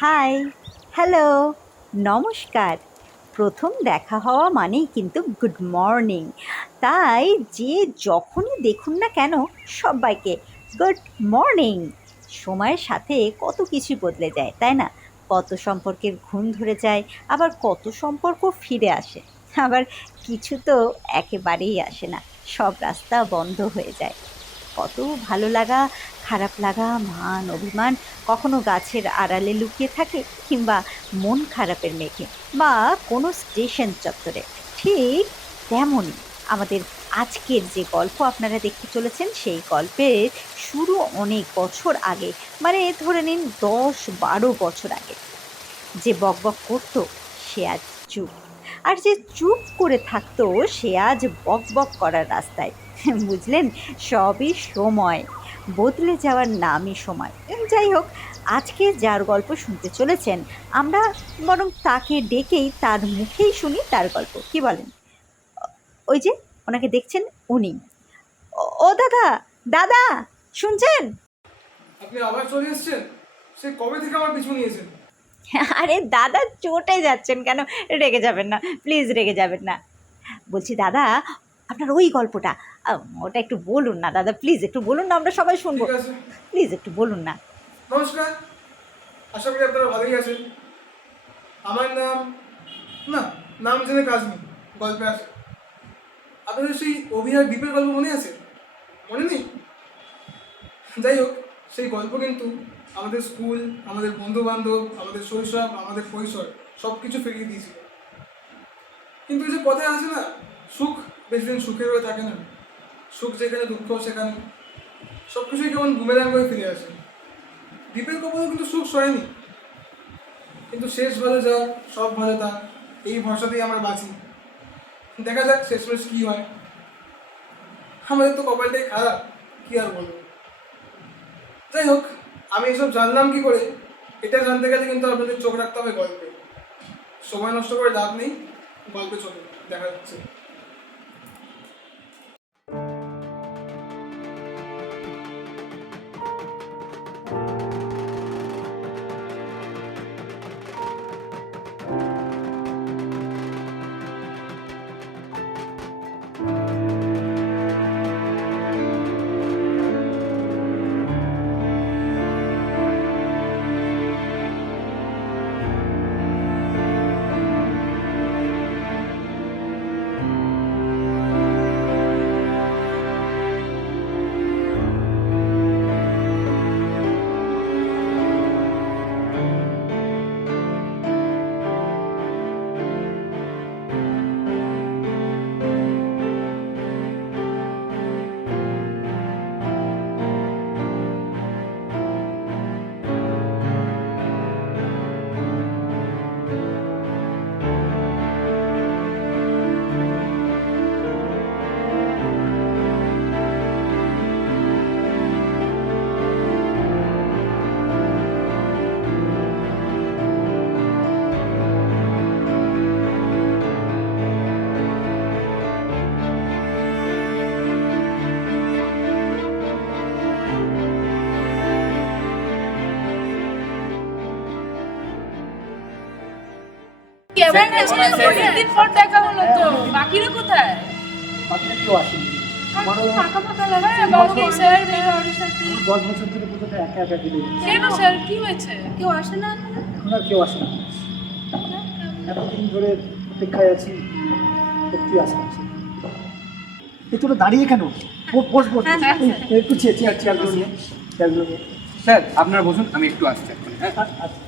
High, hello, নমস্কার। প্রথম দেখা হওয়া মানেই কিন্তু গুড মর্নিং। তাই যে যখনই দেখুন না কেন সবাইকে গুড মর্নিং। সময়ের সাথে কত কিছু বদলে যায়, তাই না? কত সম্পর্কের ঘুণ ধরে যায়, আবার কত সম্পর্ক ফিরে আসে। আবার কিছু তো একেবারেই আসে না, সব রাস্তা বন্ধ হয়ে যায়। কত ভালো লাগা, খারাপ লাগা, মান অভিমান কখনো গাছের আড়ালে লুকিয়ে থাকে, কিংবা মন খারাপের মেঘে, বা কোনো স্টেশন চত্বরে। ঠিক তেমনই আমাদের আজকের যে গল্প আপনারা দেখতে চলেছেন, সেই গল্পের শুরু অনেক বছর আগে, মানে ধরে নিন 10-12 বছর আগে। যে বকবক করতো সে আজ চুপ, আর যে চুপ করে থাকতো সে আজ বকবক করার রাস্তায়। বুঝলেন, সবই সময়, বদলে যাওয়ার নামই সময়। যাই হোক, আজকে যার গল্প শুনতে চলেছেন, আমরা বরং তাকে ডেকেই তার মুখেই শুনি তার গল্প, কি বলেন? ওই যে ওনাকে দেখছেন, উনি। ও দাদা, দাদা, শুনছেন? আপনি আবার চলে এসেছেন? সে কবে থেকে আমার পিছু নিয়েছেন? আরে দাদা, চটে যাচ্ছেন কেন? রেগে যাবেন না, প্লিজ রেগে যাবেন না। বলছি দাদা, আপনার ওই গল্পটা ওটা একটু বলুন না দাদা, প্লিজ একটু বলুন না, আমরা সবাই শুনবো। ঠিক আছে। প্লিজ একটু বলুন না। নমস্কার, আশা করি আপনারা ভালোই আছেন। আমার নাম, না, নাম জেনে কাজ নেই, গল্পে আছে। আপনাদের সেই অভিনয় দ্বীপের গল্প মনে আছে? মনে নেই? যাই হোক, সেই গল্প কিন্তু আমাদের স্কুল, আমাদের বন্ধু বান্ধব, আমাদের শৈশব, আমাদের কৈশোর সব কিছু ফিরিয়ে দিয়েছিল। কিন্তু এই যে কথায় আছে না, সুখ বেশি দিন সুখের হয়ে থাকে না। সুখ যেখানে, দুঃখ সেখানে। সব কিছুই কেমন বুমেরাং হয়ে ফিরে আসে। দ্বীপের কপালেও কিন্তু সুখ সয়নি, কিন্তু শেষ ভালো যা, সব ভালো তা, এই ভরসাতেই আমরা বাঁচি। দেখা যাক শেষমেশ কী হয়। আমাদের তো কপালটাই খারাপ, কী আর বলবো। যাই হোক, আমি এসব জানলাম কি করে, এটা জানতে গেলে কিন্তু আপনাদের চোখ রাখতে হবে গল্পে। সময় নষ্ট করে লাভ নেই, গল্পে চলে দেখা যাচ্ছে। ক্যামেরা ছেড়ে অনেকদিন পর দেখা হলো তো, বাকিরা কোথায়? বাকিটা কেউ আসেনি। আমারও ফাঁকা ফাঁকা লাগছে, বাকি স্যার মেয়ে ওর সাথে। 10 বছর ধরে পুজোটা একা একা কেটে যাচ্ছে। কেন স্যার, কি হয়েছে? কেউ আসে না? এখন আর কেউ আসে না। এতদিন ধরে অপেক্ষায় আছি, সত্যি আসা আছে। এই তোরা দাঁড়িয়ে কেন? বস বস, একটু চেয়ারগুলো নিয়ে, চেয়ারগুলো নিয়ে। স্যার আপনারা বসুন, আমি একটু আসছি। হ্যাঁ আচ্ছা।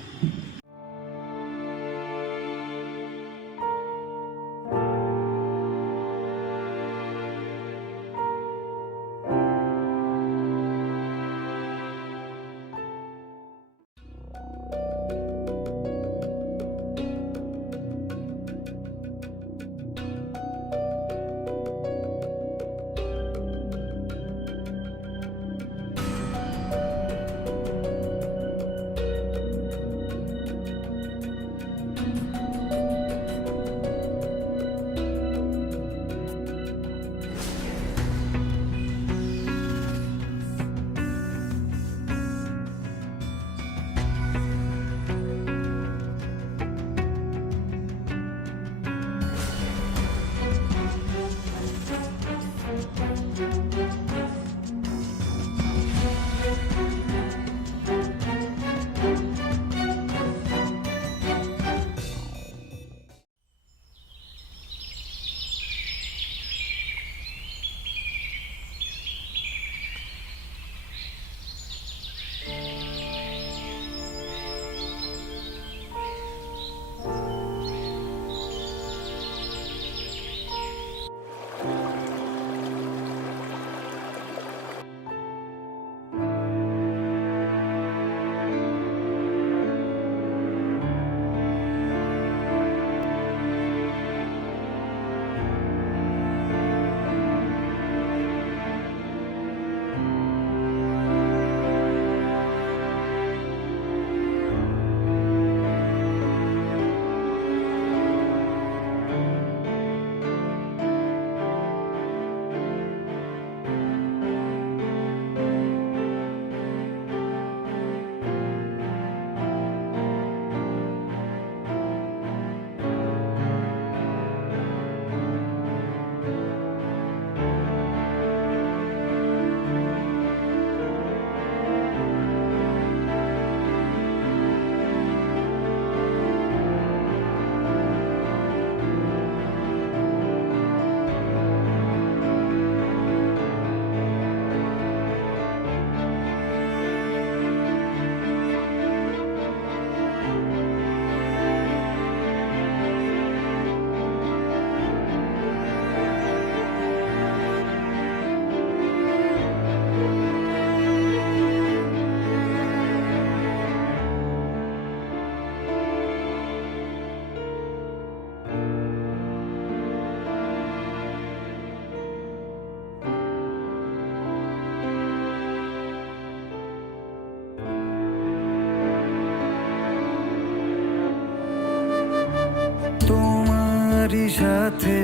পথে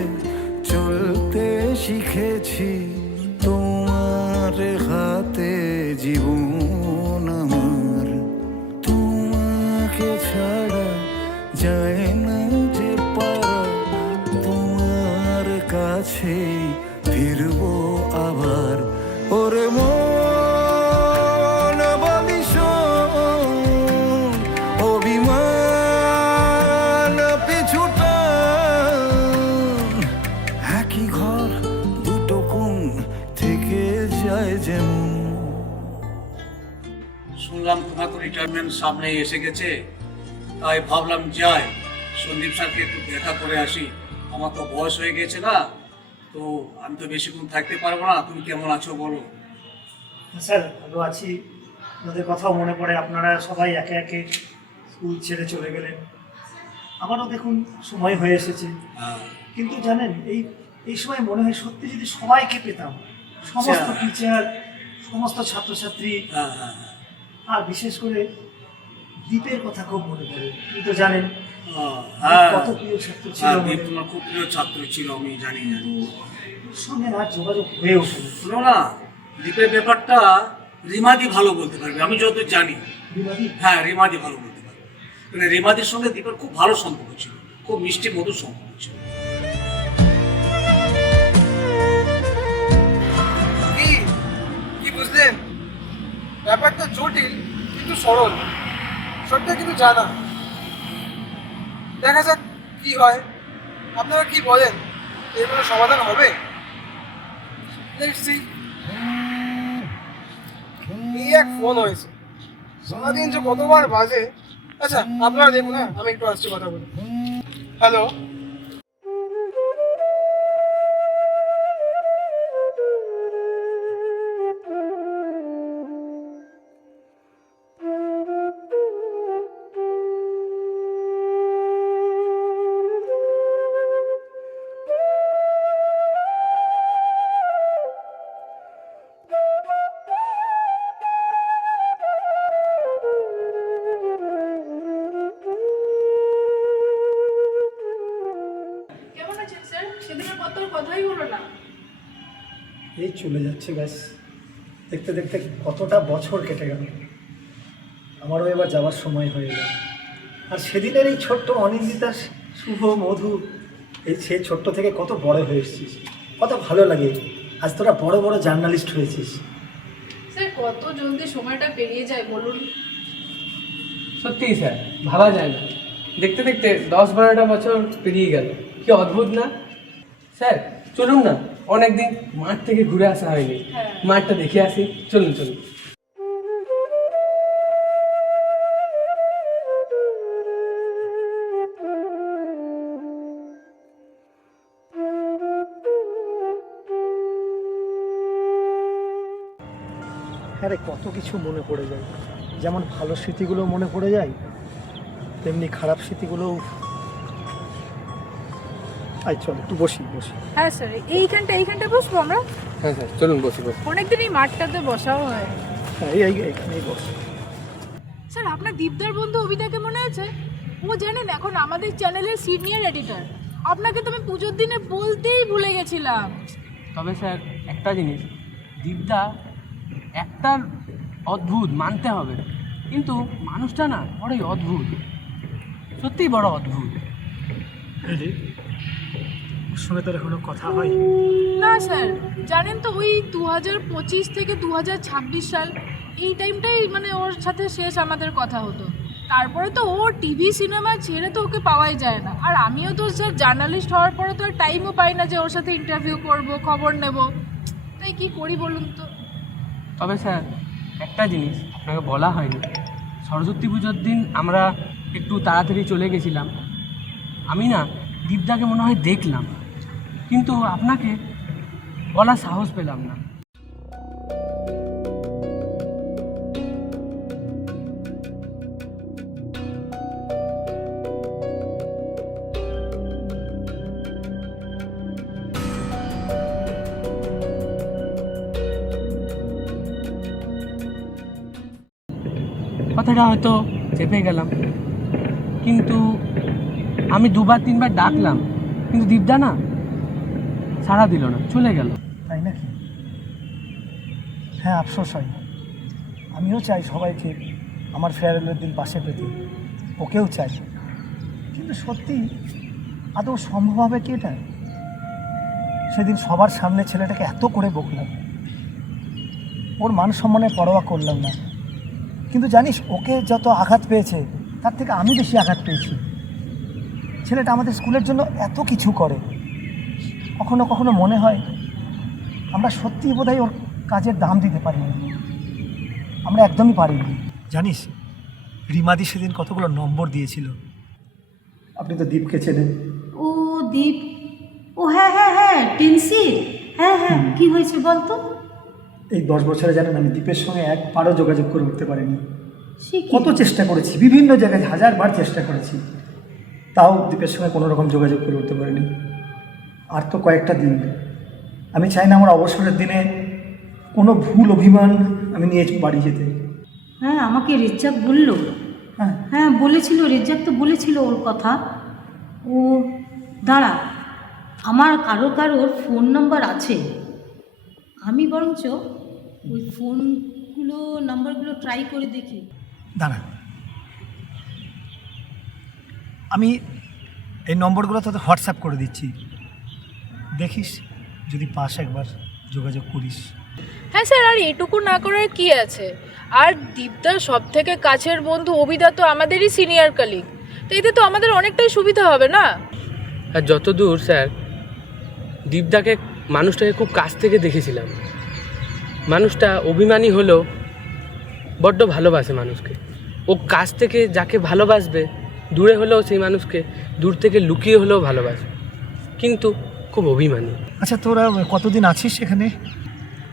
চলতে শিখেছি, তোমার হাতে জীবন আমার, তোমাকে ছাড়া যায় না যে পারা, তোমার কাছে ফিরবো আবার। ওরে মন বলিশন অভিমান পিছুটা, একই ঘর দুটো কোণ থেকে যায় যেমন। শুনলাম তোমার তো রিটায়ারমেন্ট সামনে এসে গেছে, তাই ভাবলাম যাই সন্দীপ স্যারকে একটু দেখা করে আসি। আমার তো বয়স হয়ে গেছে না, তো আমি তো বেশিক্ষণ থাকতে পারবো না। তুমি কেমন আছো বলো? স্যার ভালো আছি, আপনাদের কথাও মনে পড়ে। আপনারা সবাই একে একে স্কুল ছেড়ে চলে গেলেন, আমারও দেখুন সময় হয়ে এসেছে। কিন্তু জানেন এই সময় মনে হয় সত্যি যদি সবাইকে পেতাম, সমস্ত টিচার, সমস্ত ছাত্রছাত্রী, আর বিশেষ করে দীপের কথা খুব মনে পড়ে। আপনি তো জানেন কত প্রিয় ছাত্র ছিল দীপ তোমার খুব প্রিয় ছাত্র ছিল, আমি জানি। ওর সঙ্গে আর যোগাযোগ হয়ে ওঠেনি। শোনো না, দীপের ব্যাপারটা রিমাদি ভালো বলতে পারবে, আমি যত জানি। বিবাদী? হ্যাঁ, রিমাদি ভালো বলতে পারবে। মানে রিমাদির সঙ্গে দীপের খুব ভালো সম্পর্ক ছিল, খুব মিষ্টি মধুর সম্পর্ক ছিল। কি বুঝলেন? ব্যাপারটা জটিল কিন্তু সরল, সবটা কিন্তু জানা। দেখা যাক কি হয়। আপনারা কি বলেন, এর কোনো সমাধান হবে? Let's see. এই এক ফোন হয়েছে, সারাদিন যে কতবার বাজে। আচ্ছা আপনারা দেখুন, হ্যাঁ আমি একটু আসছি, কথা বলি। হ্যালো, কেমন আছেন স্যার? সেদিনের পর তো আর কথাই হলো না। এই চলে যাচ্ছে ব্যাস। দেখতে দেখতে কতটা বছর কেটে গেল, আমারও এবার যাওয়ার সময় হয়ে গেল। আর সেদিনের এই ছোট্ট অনিন্দিতা, শুভ, মধু, এই সে ছোট্ট থেকে কত বড় হয়ে এসেছিস, কত ভালো লাগে। আজ তোরা বড় বড় জার্নালিস্ট হয়েছিস। স্যার কত জলদি সময়টা পেরিয়ে যায় বলুন। সত্যিই স্যার, ভাবা যায় না। দেখতে দেখতে 10-12টা বছর পেরিয়ে গেল, কি অদ্ভুত না স্যার? চলুন না, অনেকদিন মাঠ থেকে ঘুরে আসা হয়নি, মাঠটা দেখে আসি। চলুন চলুন। হ্যাঁ রে, কত কিছু মনে পড়ে যায়। যেমন ভালো স্মৃতিগুলো মনে পড়ে যায়, তেমনি খারাপ স্মৃতিগুলোও। আই চল একটু বসি। হ্যাঁ স্যার, এইখানটা বসবো আমরা। হ্যাঁ স্যার, চলুন বসি। অনেকদিন এই মাঠটাতে বসাও হয়। হ্যাঁ এইখানেই বস। স্যার আপনার দীপদার বন্ধু অভিদাকে মনে আছে? ও জানেন এখন আমাদের চ্যানেলের সিনিয়র এডিটর। আপনাকে তো আমি পুজোর দিনে বলতেই ভুলে গেছিলাম। তবে স্যার একটা জিনিস, দীপদা একটা অদ্ভুত, মানতে হবে, কিন্তু মানুষটা না বড়ই অদ্ভুত, সত্যিই বড় অদ্ভুত। ওর সঙ্গে তোর এখনো কথা হয়? না স্যার, জানেন তো ওই 2025 থেকে 2026 সাল এই টাইমটাই মানে ওর সাথে শেষ আমাদের কথা হতো। তারপরে তো ও টিভি সিনেমা ছেড়ে তো ওকে পাওয়াই যায় না। আর আমিও তো স্যার জার্নালিস্ট হওয়ার পরে তো আর টাইমও পাই না যে ওর সাথে ইন্টারভিউ করব, খবর নেব। তাই কি করি বলুন তো। তবে স্যার একটা জিনিস আপনাকে বলা হয়নি, সরস্বতী পুজোর দিন আমরা একটু তাড়াতাড়ি চলে গেছিলাম। আমি না দীপদাকে মনে হয় দেখলাম, কিন্তু আপনাকে বলার সাহস পেলাম না। কথাটা হয়তো চেপে গেলাম, কিন্তু আমি 2-3 বার ডাকলাম, কিন্তু দীপদা না, সাড়া দিল না, চলে গেল। তাই নাকি? হ্যাঁ, আফসোস হয়। আমিও চাই সবাইকে আমার ফেয়ারওয়েলের দিন পাশে পেতে, ওকেও চাই, কিন্তু সত্যি আদৌ সম্ভব হবে কি এটা? সেদিন সবার সামনে ছেলেটাকে এত করে বকলাম, ওর মান সম্মানে পরোয়া করলাম না, কিন্তু জানিস ওকে যত আঘাত পেয়েছে তার থেকে আমি বেশি আঘাত পেয়েছি। ছেলেটা আমাদের স্কুলের জন্য এত কিছু করে, কখনো কখনো মনে হয় আমরা সত্যিই বোধহয় ওর কাজের দাম দিতে পারিনি, আমরা একদমই পারিনি। জানিস রিমাদি সেদিন কতগুলো নম্বর দিয়েছিল। আপনি তো দীপকে চেনেন। ও দীপ, ও হ্যাঁ হ্যাঁ হ্যাঁ, টেন্সি, হ্যাঁ হ্যাঁ, কি হয়েছে বলতো? এই 10 বছরে জানেন আমি দীপের সঙ্গে একবারও যোগাযোগ করে উঠতে পারিনি। সে কি? কত চেষ্টা করেছি, বিভিন্ন জায়গায় 1000 বার চেষ্টা করেছি, তাও দীপের সঙ্গে কোনো রকম যোগাযোগ করে উঠতে পারিনি। আর তো কয়েকটা দিন, আমি চাই না আমার অবসরের দিনে কোনো ভুল অভিমান আমি নিয়ে বাড়ি যেতে। হ্যাঁ, আমাকে রেজ্জাক বললো। হ্যাঁ, হ্যাঁ বলেছিল, রেজ্জাক তো বলেছিল ওর কথা। ও দাঁড়া, আমার কারোর ফোন নাম্বার আছে, আমি বরঞ্চ ওই ফোনগুলো নাম্বারগুলো ট্রাই করে দেখি। দাঁড়া, আমি এই নম্বরগুলো তোকে হোয়াটসঅ্যাপ করে দিচ্ছি, দেখিস যদি পাস একবার যোগাযোগ করিস। হ্যাঁ স্যার, আর এটুকু না করার কি আছে? আর দীপদার সব থেকে কাছের বন্ধু অভিদা তো আমাদেরই সিনিয়র কলিগ, তো এতে তো আমাদের অনেকটাই সুবিধা হবে না? আর যতদূর স্যার, দীপদাকে মানুষটাকে খুব কাছ থেকে দেখেছিলাম। মানুষটা অভিমানী হলেও বড্ড ভালোবাসে মানুষকে। ও কাছ থেকে যাকে ভালোবাসবে, দূরে হলেও সেই মানুষকে দূর থেকে লুকিয়ে হলেও ভালোবাসবে, কিন্তু খুব অভিমানী। আচ্ছা, তোরা কতদিন আছিস সেখানে?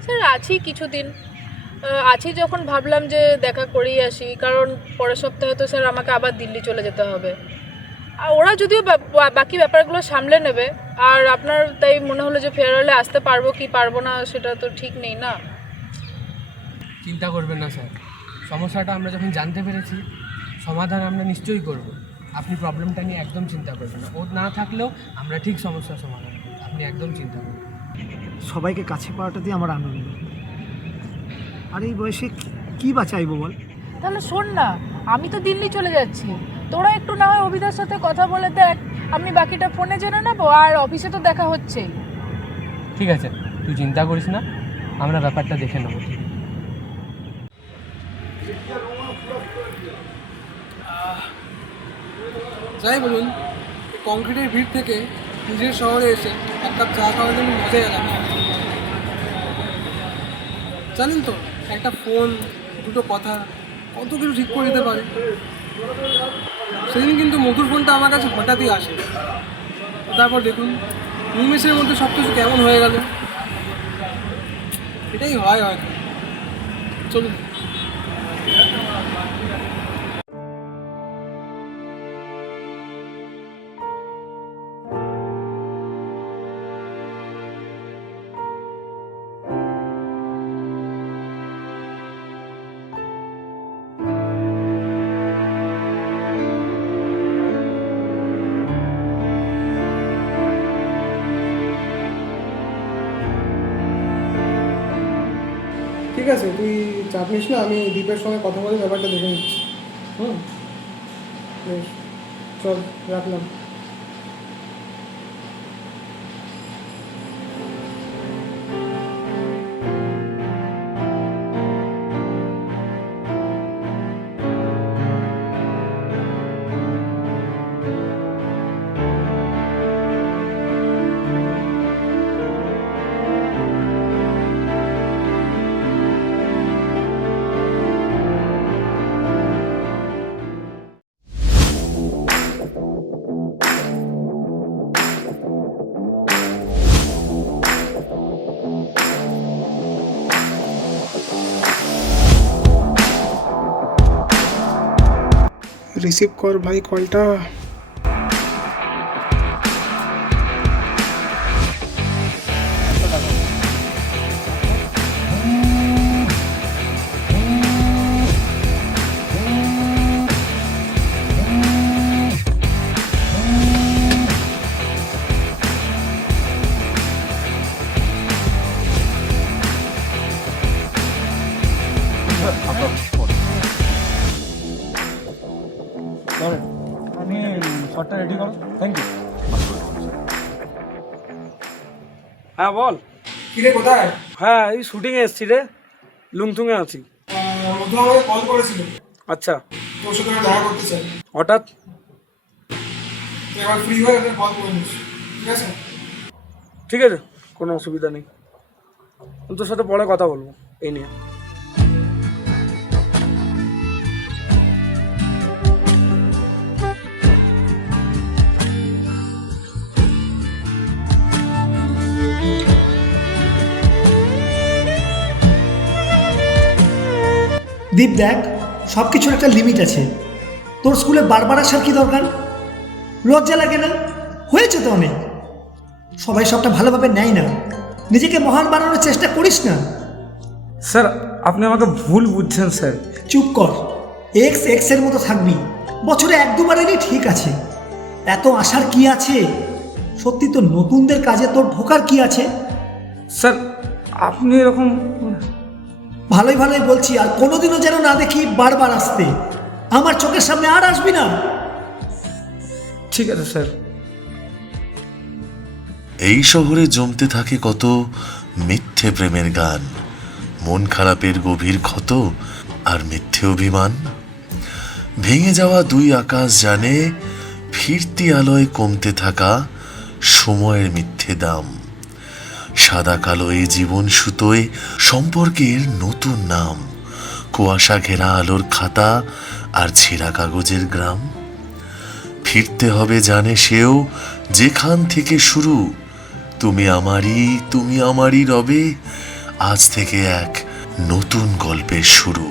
স্যার আছি কিছুদিন, আছি যখন ভাবলাম যে দেখা করেই আসি, কারণ পরের সপ্তাহে তো স্যার আমাকে আবার দিল্লি চলে যেতে হবে। আর ওরা যদিও বাকি ব্যাপারগুলো সামলে নেবে, আর আপনার তাই মনে হলো যে ফেয়ারওয়েলে আসতে পারবো কি পারবো না সেটা তো ঠিক নেই না। চিন্তা করবেন না স্যার, সমস্যাটা আমরা যখন জানতে পেরেছি, সমাধান আমরা নিশ্চয়ই করব। আপনি প্রবলেমটা নিয়ে একদম চিন্তা করবেন না, ও না থাকলেও আমরা ঠিক সমস্যার সমাধান করব, আপনি একদম চিন্তা করবেন। সবাইকে কাছে পাওয়াটাতেই আমার আনন্দ। আর এই বয়সে কী বা চাইবো বল? তাহলে শোন না, আমি তো দিল্লি চলে যাচ্ছি, তোরা একটু না হয় অভিদার সাথে কথা বলে দেখ, আমি বাকিটা ফোনে জেনে নেবো, আর অফিসে তো দেখা হচ্ছেই। ঠিক আছে, তুই চিন্তা করিস না, আমরা ব্যাপারটা দেখে নেবো। ঠিক আছে। যাই বলুন, কংক্রিটের ভিড় থেকে নিজের শহরে এসে এক কাপ চা খাওয়ার জন্য মজাই আলাদা। জানেন তো, একটা ফোন, দুটো কথা কত কিছু ঠিক করে দিতে পারে। সেদিন কিন্তু মধুর ফোনটা আমার কাছে হঠাৎই আসে, তারপর দেখুন নিমেষের মধ্যে সব কিছু কেমন হয়ে গেল। এটাই হয় হয়তো। চলুন। ঠিক আছে, তুই চাপ নিস না, আমি দীপের সঙ্গে কথা বলে ব্যাপারটা দেখে নিচ্ছি। বেশ, চল রাখলাম। রিসিভ কর ভাই কলটা। খাবারটা রেডি করো। Thank you. হ্যাঁ বল। কিরে কোথায়? হ্যাঁ এই শুটিংয়ে এসছি রে, লুংথুংয়ে আছি। মধু আমাকে কল করেছিল, আচ্ছা, তোর সাথে আমি দেখা করতে চাই। হঠাৎ? তুই এবার ফ্রি হয়ে ওকে কল করে নিস, ঠিক আছে? ঠিক আছে, কোনো অসুবিধা নেই। আমি তোর সাথে পরে কথা বলবো এই নিয়ে। দীপ দেখ, সব কিছুর একটা লিমিট আছে। তোর স্কুলে বারবার আসার কি দরকার? লজ্জা লাগে না? হয়েছে তো অনেক। সবাই সবটা ভালোভাবে নেয় না, নিজেকে মহান বানানোর চেষ্টা করিস না। স্যার আপনি আমাকে ভুল বুঝছেন স্যার। চুপ কর, এক্স এক্সের মতো থাকবি। বছরে এক দুবার এলে ঠিক আছে, এত আসার কি আছে? সত্যি তো নতুনদের কাজে তোর ঢোকার কি আছে? স্যার আপনি এরকম ভালোই ভালোই বলছি, আর কোনোদিনও যেন না দেখি বারবার আসতে। আমার চোখের সামনে আর আসবি না। ঠিক আছে স্যার। এই শহরে জমতে থাকে কত মিথ্যে প্রেমের গান, মন খারাপের গভীর ক্ষত আর মিথ্যে অভিমান। ভেঙে যাওয়া দুই আকাশ জানে ফিরতি আলোয় কমতে থাকা সময়ের মিথ্যে দাম। সাদা কালো এই জীবন সুতোয় সম্পর্কের নতুন নাম, কুয়াশা ঘেরা আলোর খাতা আর ছেঁড়া কাগজের গ্রাম। ফিরতে হবে জানে সেও যেখান থেকে শুরু। তুমি আমারই রবে, আজ থেকে এক নতুন গল্পের শুরু।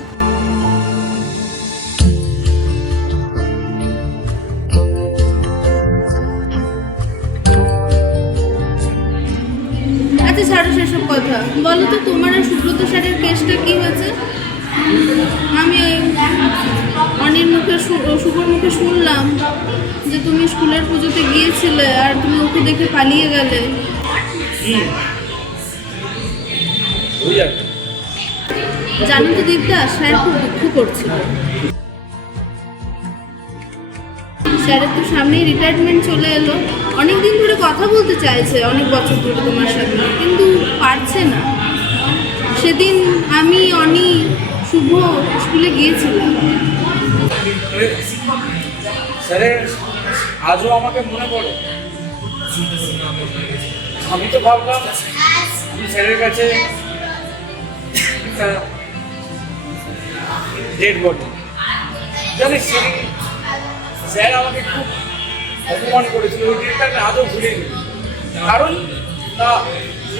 আচ্ছা ছাড়ো সেসব কথা, বলো তো তোমার আর সুব্রত স্যারের কেসটা কি হয়েছে? আমি অনির মুখে শুভর মুখে শুনলাম যে তুমি স্কুলের পুজোতে গিয়েছিলে আর তুমি ওকে দেখে পালিয়ে গেলে। জানো তো দীপদা, স্যার খুব দুঃখ করছিল। স্যারের তো সামনেই রিটায়ারমেন্ট চলে এলো, অনেক দিন ধরে কথা বলতে চাইছে, অনেক বছর ধরে তোমার সাথে, কিন্তু পারছে না। সেদিন আমি অনি শুভ স্কুলে গিয়েছিলাম। স্যারের আজও আমাকে মনে পড়ে। আমি তো ভাবলাম আমি স্যারের কাছে ডেড বডি। জানিস স্যার আমাকে খুব অপমান করেছিল, ওই ডেটটা আমি আজও ভুলে গেছি। কারণ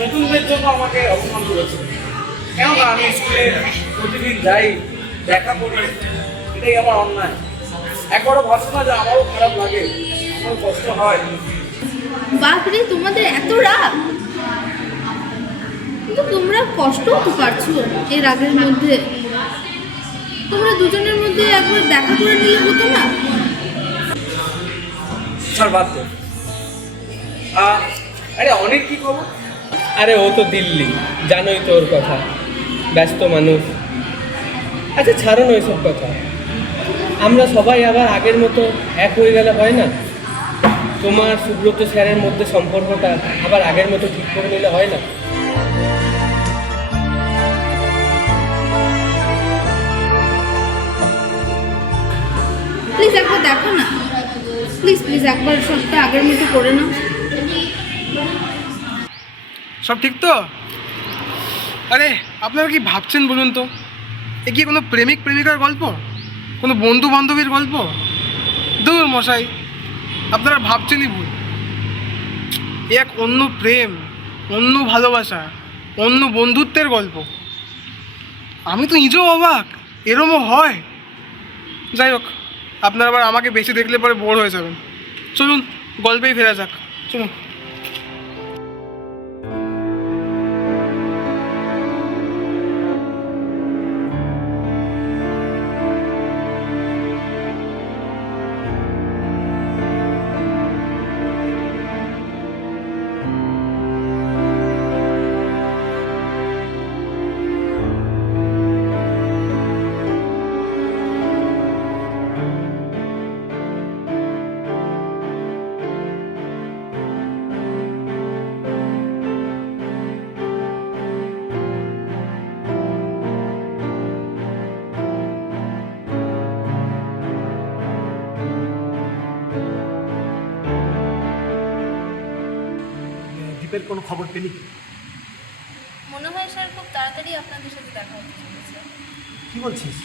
নতুনদের জন্য আমাকে অপমান করেছিল। কেননা আমি স্কুলে প্রতিদিন যাই, দেখা করি, এটাই আমার অন্যায়। একবারও ভাবছো না যে আমারও খারাপ লাগে, আমার কষ্ট হয়। বাপরে, তোমাদের এত রাগ! কিন্তু তোমরা কষ্টও তো পারছো এই রাগের মধ্যে। তোমরা দুজনের মধ্যে একবার দেখা করে নিলে হতো না? স্যার বাদ দে। আরে অনেক কি খবর? আরে ও তো দিল্লি, জানোই তো ওর কথা, ব্যস্ত মানুষ। আচ্ছা ছাড়ো না ওইসব কথা, আমরা সবাই আবার আগের মতো এক হয়ে গেলে হয় না? তোমার সুব্রত স্যারের মধ্যে সম্পর্কটা আবার আগের মতো ঠিক করে নিলে হয় না? প্লিজ একবার দেখো না, প্লিজ প্লিজ একবার সবটা আগের মতো করে নাও। সব ঠিক তো? আরে আপনারা কি ভাবছেন বলুন তো, এ কি কোনো প্রেমিক প্রেমিকার গল্প, কোনো বন্ধু বান্ধবীর গল্প? দূর মশাই, আপনারা ভাবছেনই ভুল। এ এক অন্য প্রেম, অন্য ভালোবাসা, অন্য বন্ধুত্বের গল্প। আমি তো নিজেও অবাক, এরমও হয়। যাই হোক, আপনারা আবার আমাকে বেশি দেখলে পরে বোর হয়ে যাবেন। চলুন গল্পেই ফেরা যাক, চলুন। দীপের কোনো খবর পেলি? মনে হয় স্যার খুব তাড়াতাড়ি আপনাদের সাথে দেখা হতে চলেছে। কি বলছিস?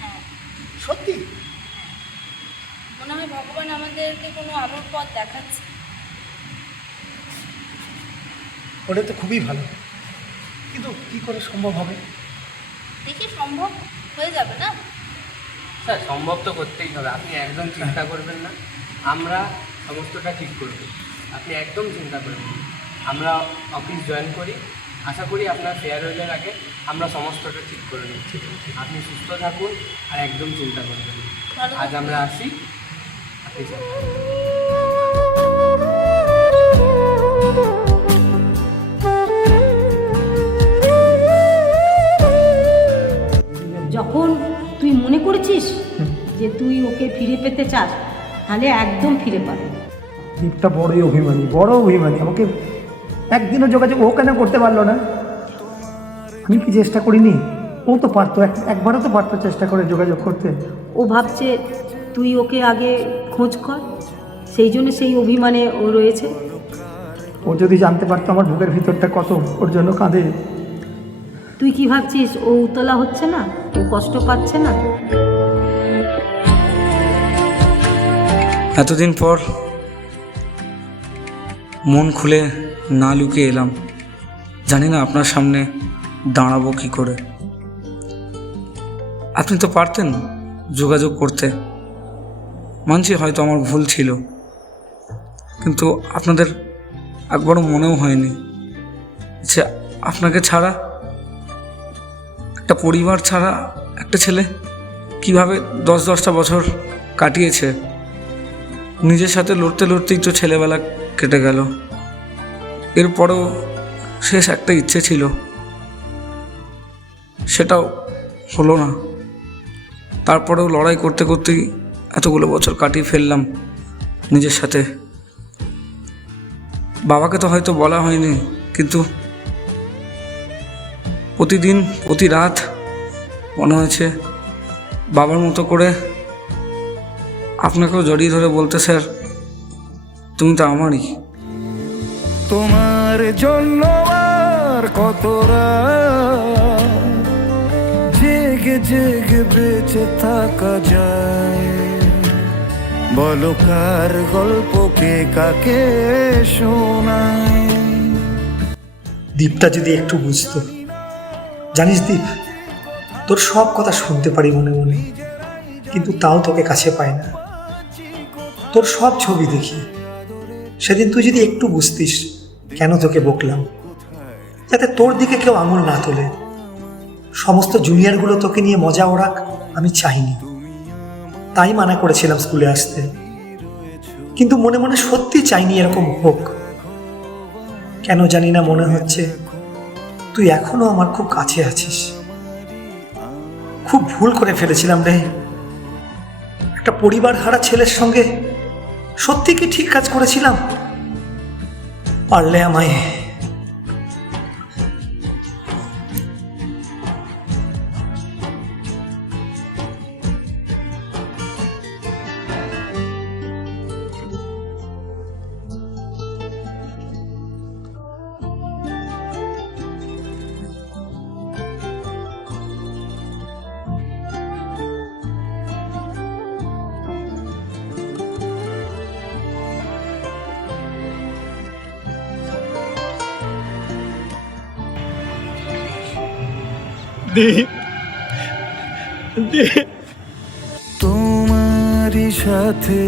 হ্যাঁ, সত্যি? মনে হয় ভগবান আমাদেরকে কোনো আলোর পথ দেখাচ্ছে। ওটা তো খুবই ভালো, কিন্তু কি করে সম্ভব হবে? দেখি সম্ভব হয়ে যাবে না? স্যার সম্ভব তো করতেই হবে, আপনি একদম চিন্তা করবেন না, আমরা সমস্তটা ঠিক করব, আপনি একদম চিন্তা করবেন না। আমরা অফিস জয়েন করি, আশা করি আপনার ফেয়ারওয়েলের আগে আমরা সমস্তটা ঠিক করে নেব। আপনি সুস্থ থাকুন আর একদম চিন্তা করবেন না। ভালো আজ আমরা আসি, আপনি যান। যখন তুই মনে করেছিস যে তুই ওকে ফিরে পেতে চাস, তাহলে একদম ফিরে পাবে। দীপটা বড় অভিমানী। আমাকে একদিনও যোগাযোগ ও কেন করতে পারলো না? আমি কি চেষ্টা করিনি? ও তো পারতো, একবারও তো পারতো চেষ্টা করে যোগাযোগ করতে। ও ভাবছে তুই ওকে আগে খোঁজ কর, সেই জন্য সেই অভিমানে ও রয়েছে। ও যদি জানতে পারতো আমার বুকের ভিতরটা কত ওর জন্য কাঁদে। তুই কি ভাবছিস ও উতলা হচ্ছে না, ও কষ্ট পাচ্ছে না? এতদিন পর মন খুলে না লুকিয়ে এলাম, জানি না আপনার সামনে দাঁড়াবো কি করে। আপনি তো পারতেন যোগাযোগ করতে, মানছি হয়তো আমার ভুল ছিল, কিন্তু আপনাদের একবারও মনেও হয়নি যে আপনাকে ছাড়া, একটা পরিবার ছাড়া একটা ছেলে কিভাবে 10-10টা বছর কাটিয়েছে। নিজের সাথে লড়তে লড়তেই তো ছেলেবেলা কেটে গেল। এরপরেও শেষ একটা ইচ্ছে ছিল, সেটাও হলো না। তারপরেও লড়াই করতে করতেই এতগুলো বছর কাটিয়ে ফেললাম নিজের সাথে। বাবাকে তো হয়তো বলা হয়নি, কিন্তু প্রতিদিন প্রতি রাত মনে হয়েছে বাবার মতো করে আপনাকেও জড়িয়ে ধরে বলতে, স্যার তুমি তো আমারই। তোমার জন্য আর কত রাত জেগে জেগে বেঁচে থাকা যায়, বলো কার গল্পকে কাকে শোনায়। দীপটা যদি একটু বুঝতো। জানিস দীপ, তোর সব কথা শুনতে পারি মনে মনে, কিন্তু তাও তোকে কাছে পাই না। তোর সব ছবি দেখি। সেদিন তুই যদি একটু বুঝতিস কেন তোকে বকলাম, যাতে তোর দিকে কেউ আঙুল না তোলে। সমস্ত জুনিয়রগুলো তোকে নিয়ে মজা ওড়াক আমি চাইনি, তাই মানা করেছিলাম স্কুলে আসতে। কিন্তু মনে মনে সত্যি চাইনি এরকম হোক। কেন জানি না মনে হচ্ছে তুই এখনো আমার খুব কাছে আছিস। খুব ভুল করে ফেলেছিলাম রে। একটা পরিবার হারা ছেলের সঙ্গে সত্যি কি ঠিক কাজ করেছিলাম? পারলে আমায় তোমারই সাথে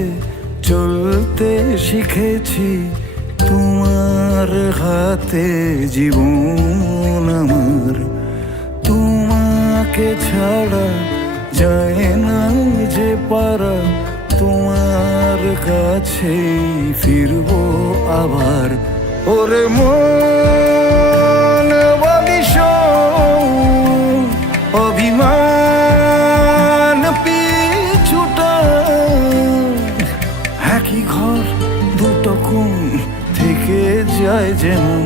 চলতে শিখেছি, তোমার হাতে জীবন আমার। তোমাকে ছাড়া যায় না যে পারা, তোমার কাছে ফিরবো আবার। ওরে মন বলিস অভিমান পিছুটা, একই ঘর দুটো কোণ থেকে যায় যেমন।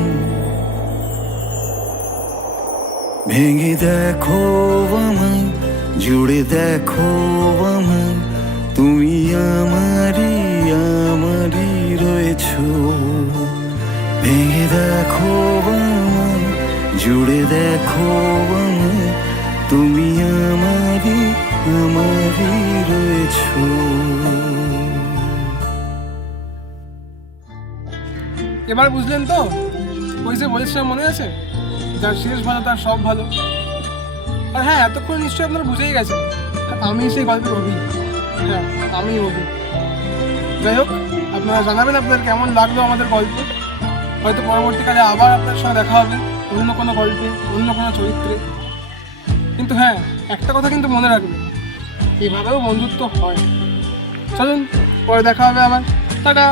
ভেঙে দেখো আমায়, জুড়ে দেখো আমায়, তুমি আমারই আমারই রয়েছো। ভেঙে দেখো আমায়, জুড়ে দেখো আমায়, তুমি আমারই রয়েছো। এবার বুঝলেন তো? ওই যে বলেছিলাম মনে আছে, যার শেষ ভালো তার সব ভালো। আর হ্যাঁ, এতক্ষণ নিশ্চয়ই আপনারা বুঝেই গেছেন আমি সেই গল্পের অভি। হ্যাঁ, আমি অভি। যাই হোক, আপনারা জানাবেন আপনাদের কেমন লাগলো আমাদের গল্প। হয়তো পরবর্তীকালে আবার আপনার সঙ্গে দেখা হবে অন্য কোনো গল্পে, অন্য কোনো চরিত্রে। কিন্তু হ্যাঁ, একটা কথা কিন্তু মনে রাখবেন, এভাবেও বন্ধুত্ব হয়। চলুন, পরে দেখা হবে আবার। টাটা।